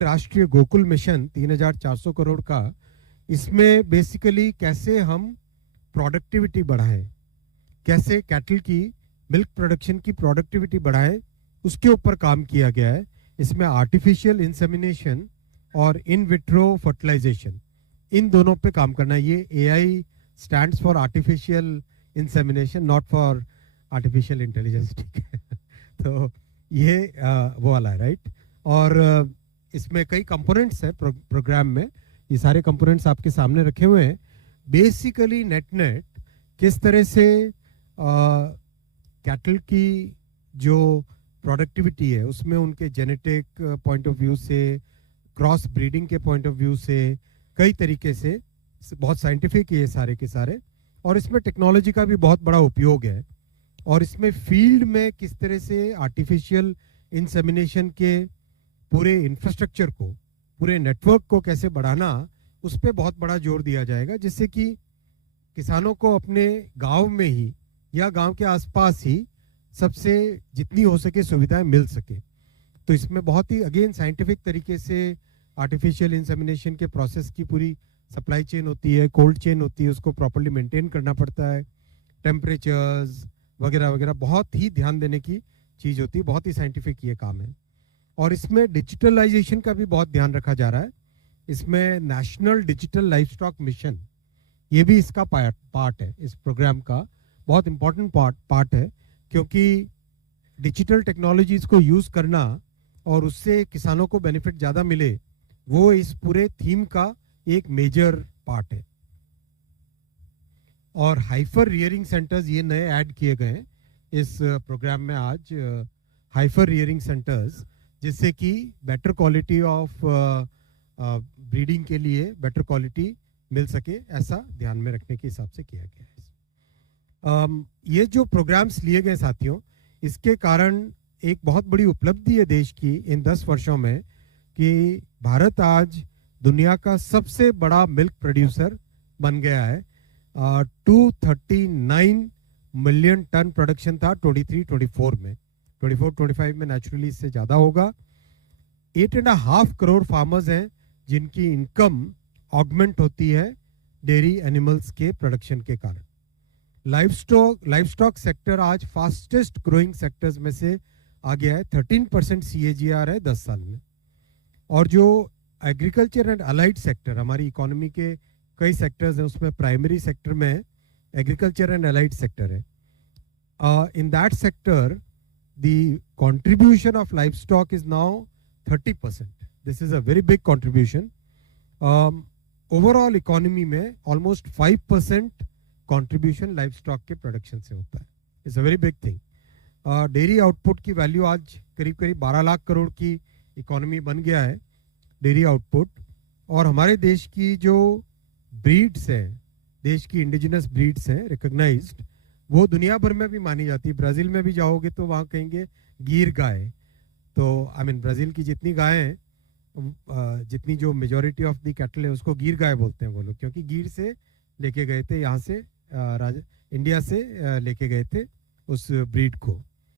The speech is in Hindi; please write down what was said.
राष्ट्रीय गोकुल मिशन 3,400 करोड़ का, इसमें बेसिकली कैसे हम प्रोडक्टिविटी बढ़ाएं, कैसे कैटल की मिल्क प्रोडक्शन की प्रोडक्टिविटी बढ़ाएं, उसके ऊपर काम किया गया है। इसमें आर्टिफिशियल इंसेमिनेशन और इन विट्रो फर्टिलाइजेशन, इन दोनों पे काम करना है। ये AI stands for artificial insemination, not for artificial intelligence, ठीक है। तो ये वो वाला है, राइट। और इसमें कई कंपोनेंट्स हैं प्रोग्राम में, ये सारे कंपोनेंट्स आपके सामने रखे हुए हैं। बेसिकली नेट किस तरह से कैटल की जो प्रोडक्टिविटी है उसमें उनके जेनेटिक पॉइंट ऑफ व्यू से, क्रॉस ब्रीडिंग के पॉइंट ऑफ व्यू से, कई तरीके से, बहुत साइंटिफिक है ये सारे के सारे। और इसमें टेक्नोलॉजी का भी बहुत बड़ा उपयोग है। और इसमें फील्ड में किस तरह से आर्टिफिशियल इंसेमिनेशन के पूरे इंफ्रास्ट्रक्चर को, पूरे नेटवर्क को कैसे बढ़ाना, उस पर बहुत बड़ा जोर दिया जाएगा, जिससे कि किसानों को अपने गांव में ही या गांव के आसपास ही सबसे जितनी हो सके सुविधाएं मिल सके। तो इसमें बहुत ही अगेन साइंटिफिक तरीके से आर्टिफिशियल इंसेमिनेशन के प्रोसेस की पूरी सप्लाई चेन होती है, कोल्ड चेन होती है, उसको प्रॉपर्ली मेंटेन करना पड़ता है, टेम्परेचर्स वगैरह वगैरह, बहुत ही ध्यान देने की चीज़ होती है, बहुत ही साइंटिफिक ये काम है। और इसमें डिजिटलाइजेशन का भी बहुत ध्यान रखा जा रहा है। इसमें national digital life stock mission, ये भी इसका पार्ट है, इस प्रोग्राम का बहुत इंपॉर्टेंट पार्ट है, क्योंकि डिजिटल टेक्नोलॉजीज को यूज करना और उससे किसानों को बेनिफिट ज़्यादा मिले, वो इस पूरे थीम का एक मेजर पार्ट है। और हाइफर रियरिंग सेंटर्स ये नए ऐड किए गए हैं इस प्रोग्राम में आज, हाइफर रियरिंग सेंटर्स, जिससे कि बेटर क्वालिटी ऑफ ब्रीडिंग के लिए बेटर क्वालिटी मिल सके, ऐसा ध्यान में रखने के हिसाब से किया गया है। ये जो प्रोग्राम्स लिए गए साथियों, इसके कारण एक बहुत बड़ी उपलब्धि है देश की इन 10 वर्षों में, कि भारत आज दुनिया का सबसे बड़ा मिल्क प्रोड्यूसर बन गया है। 239 मिलियन टन प्रोडक्शन था 23-24 में, 24-25 में नेचुरली इससे ज़्यादा होगा। 8.5 करोड़ फार्मर्स हैं जिनकी इनकम ऑगमेंट होती है डेयरी एनिमल्स के प्रोडक्शन के कारण। लाइवस्टॉक सेक्टर आज फास्टेस्ट ग्रोइंग सेक्टर्स में से आ गया है, 13% CAGR है 10 साल में। और जो एग्रीकल्चर एंड अलाइड सेक्टर, हमारी इकोनॉमी के कई सेक्टर्स हैं, उसमें प्राइमरी सेक्टर में एग्रीकल्चर एंड अलाइड सेक्टर है। In that sector the contribution of livestock is now 30%. This is a very big contribution. Overall economy में ऑलमोस्ट 5% कंट्रीब्यूशन लाइवस्टॉक के प्रोडक्शन से होता है। It's a very big thing. Dairy output की वैल्यू आज करीब 12 लाख करोड़ की इकोनॉमी बन गया है डेयरी आउटपुट। और हमारे देश की जो ब्रीड्स हैं, देश की इंडिजिनस ब्रीड्स हैं रिकॉग्नाइज्ड, वो दुनिया भर में भी मानी जाती है। ब्राज़ील में भी जाओगे तो वहाँ कहेंगे गिर गाय। तो ब्राज़ील की जितनी गायें हैं, जितनी जो मेजॉरिटी ऑफ द कैटल है, उसको गिर गाय बोलते हैं वो लोग, क्योंकि गिर से लेके गए थे, यहाँ से इंडिया से लेके गए थे उस ब्रीड को।